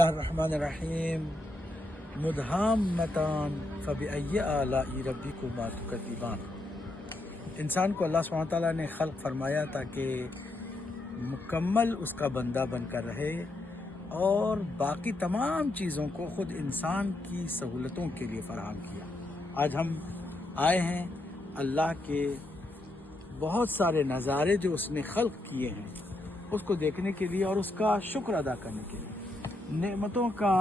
الرحمن مدہامتان فبأي آلاء ربكما تكذبان۔ انسان کو اللہ سبحانہ تعالیٰ نے خلق فرمایا تاکہ مکمل اس کا بندہ بن کر رہے اور باقی تمام چیزوں کو خود انسان کی سہولتوں کے لیے فراہم کیا۔ آج ہم آئے ہیں اللہ کے بہت سارے نظارے جو اس نے خلق کیے ہیں اس کو دیکھنے کے لیے اور اس کا شکر ادا کرنے کے لیے۔ نعمتوں کا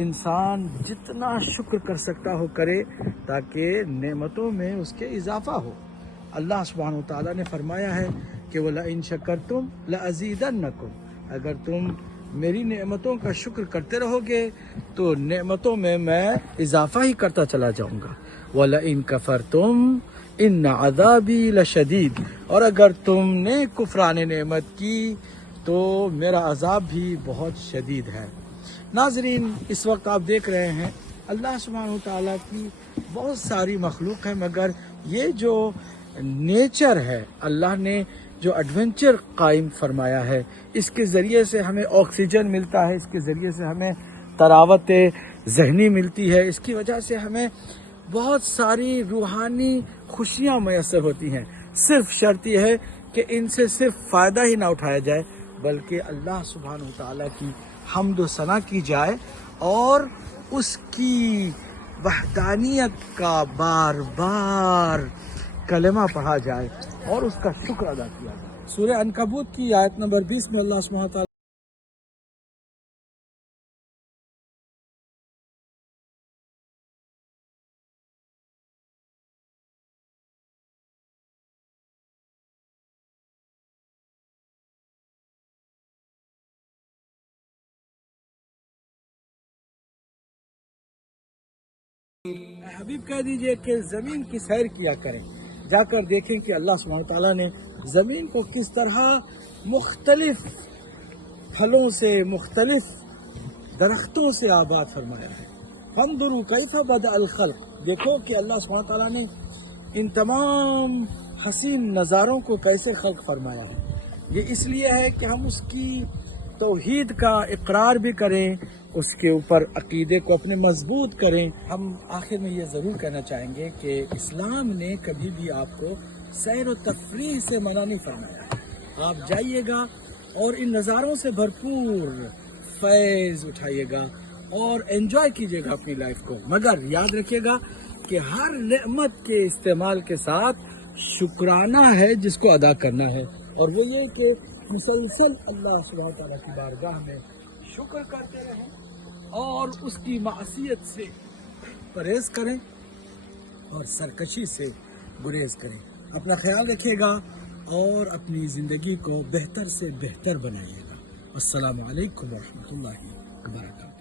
انسان جتنا شکر کر سکتا ہو کرے تاکہ نعمتوں میں اس کے اضافہ ہو۔ اللہ سبحانہ وتعالیٰ نے فرمایا ہے کہ وَلَئِن شَكَرْتُمْ لَأَزِيدَنَّكُمْ، اگر تم میری نعمتوں کا شکر کرتے رہو گے تو نعمتوں میں اضافہ ہی کرتا چلا جاؤں گا۔ وَلَئِن كَفَرْتُمْ إِنَّ عَذَابِي لَشَدِيدٌ، اور اگر تم نے کفران نعمت کی تو میرا عذاب بھی بہت شدید ہے۔ ناظرین، اس وقت آپ دیکھ رہے ہیں اللہ سبحانہ وتعالیٰ کی بہت ساری مخلوق ہے، مگر یہ جو نیچر ہے اللہ نے جو ایڈونچر قائم فرمایا ہے، اس کے ذریعے سے ہمیں آکسیجن ملتا ہے، اس کے ذریعے سے ہمیں تراوت ذہنی ملتی ہے، اس کی وجہ سے ہمیں بہت ساری روحانی خوشیاں میسر ہوتی ہیں۔ صرف شرط یہ ہے کہ ان سے صرف فائدہ ہی نہ اٹھایا جائے بلکہ اللہ سبحانہ وتعالیٰ کی حمد و ثنا کی جائے اور اس کی وحدانیت کا بار بار کلمہ پڑھا جائے اور اس کا شکر ادا کیا جائے۔ سورہ عنکبوت کی آیت نمبر 20 میں اللہ سبحانہ وتعالیٰ حبیب کہہ دیجئے کہ زمین کی سیر کیا کریں، جا کر دیکھیں کہ اللہ سبحانہ وتعالیٰ نے زمین کو کس طرح مختلف پھلوں سے، مختلف درختوں سے آباد فرمایا ہے۔ فانظروا کیف بدأ الخلق، دیکھو کہ اللہ سبحانہ وتعالیٰ نے ان تمام حسین نظاروں کو کیسے خلق فرمایا ہے۔ یہ اس لیے ہے کہ ہم اس کی توحید کا اقرار بھی کریں، اس کے اوپر عقیدے کو اپنے مضبوط کریں۔ ہم آخر میں یہ ضرور کہنا چاہیں گے کہ اسلام نے کبھی بھی آپ کو سیر و تفریح سے منع نہیں فرمایا ہے۔ آپ جائیے گا اور ان نظاروں سے بھرپور فیض اٹھائیے گا اور انجوائے کیجیے گا اپنی لائف کو، مگر یاد رکھیے گا کہ ہر نعمت کے استعمال کے ساتھ شکرانہ ہے جس کو ادا کرنا ہے، اور وہ یہ کہ مسلسل اللہ سبحانہ تعالیٰ کی بارگاہ میں شکر کرتے رہیں اور اس کی معصیت سے پرہیز کریں اور سرکشی سے گریز کریں۔ اپنا خیال رکھیے گا اور اپنی زندگی کو بہتر سے بہتر بنائیے گا۔ السلام علیکم ورحمۃ اللہ وبرکاتہ۔